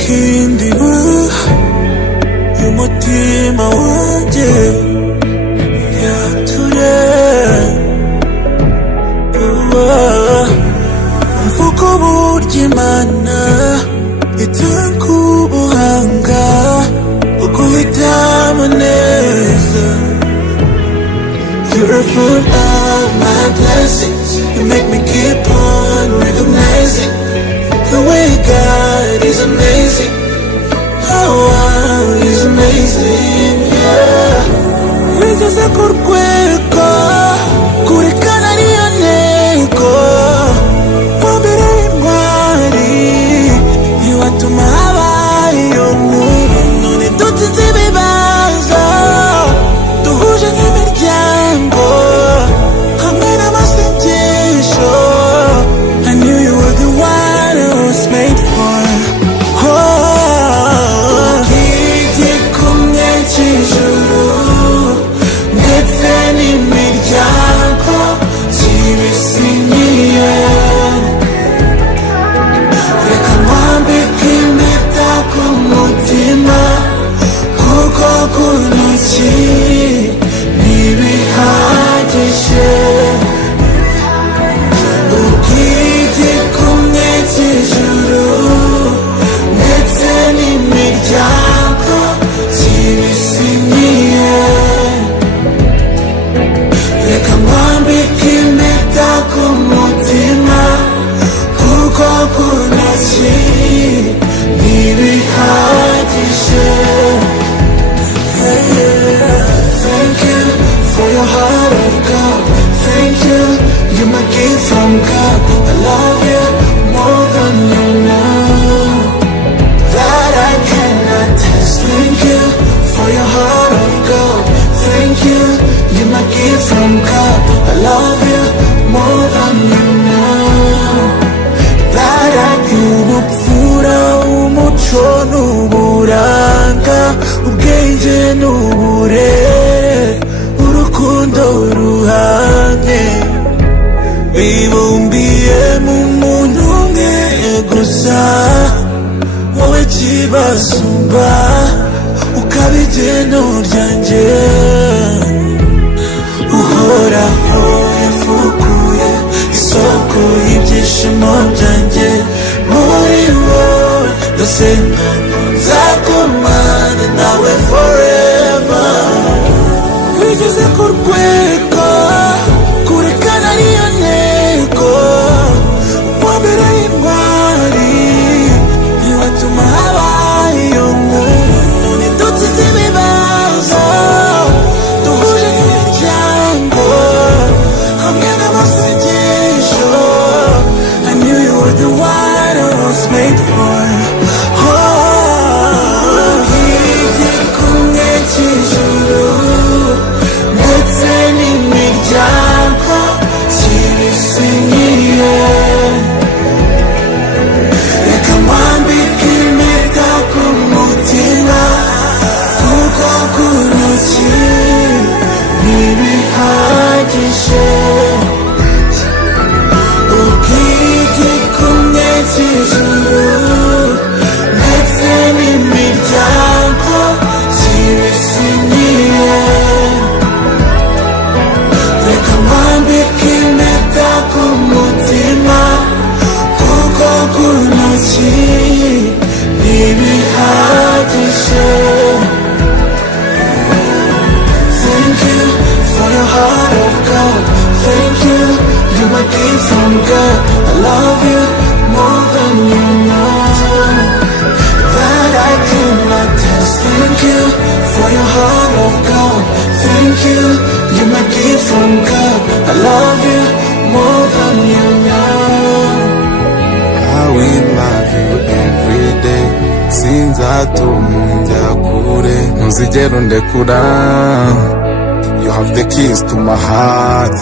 Kindiba y'umutima wanjye yature mvuga uburyo Imana itanga ubuhanga bwo guhitamo neza. You're full of my blessings. You make me keep on recognizing the way God is amazing. Oh wow, He's amazing, yeah. Wigeze kurwego kurekana niyo ntego wambere intwari ntiwatuma habayo umuntu ntidutsinze ibibazo duhuje nk'imiryango hamwe n'amasengesho. I knew you were the one I was made for. Ukiri kumwe cy'ijuru ndetse n'imiryango zibisinyiye, reka nkwambike impeta ku mutima kuko ku ntoki ntibihagije. Ukiri kumwe cy'ijuru ndetse n'imiryango zibisinyiye, reka nkwambike impeta ku mutima kuko ku ntoki ntibihagije. Thank you for your heart of God. Thank you, you're my gift from God. I love you more than you know, that I cannot test. Thank you for your heart of God. Thank you, you're my gift from God. I love you more than you know, that I can. Ubupfura, umuco n'uburanga, ubwenge n'uburere, urukundo ruhamye bibumbiye mu muntu umwe gusa, wowe kibasumba ukaba igeno ryanjye. Uhoraho yafukuye isoko y'ibyishimo byanjye, muri wowe ndasenga nzakomana nawe forever. Wigeze ku rwego kurekana niyo ntego wambereye intwari ntiwatuma habayo umuntu ntidutsinze ibibazo duhuje nk'imiryango hamwe n'amasengesho. I knew you were the one I was made for. Ukiri kumwe cy'ijuru ndetse n'imiryango zibisinyiye, reka nkwambike impeta ku mutima kuko ku ntoki ntibihagije. Ukiri kumwe cy'ijuru ndetse n'imiryango zibisinyiye, reka nkwambike impeta ku mutima kuko ku ntoki ntibihagije. Thank you for your heart of God. Thank you, you're my gift from God. I love you more than you know, that I cannot test. Thank you for your heart of God. Thank you, you're my gift from God. I love you more than you know. I will love you every day. Sinzatuma njya kure, ntuzigera undekura. You have the keys to my heart.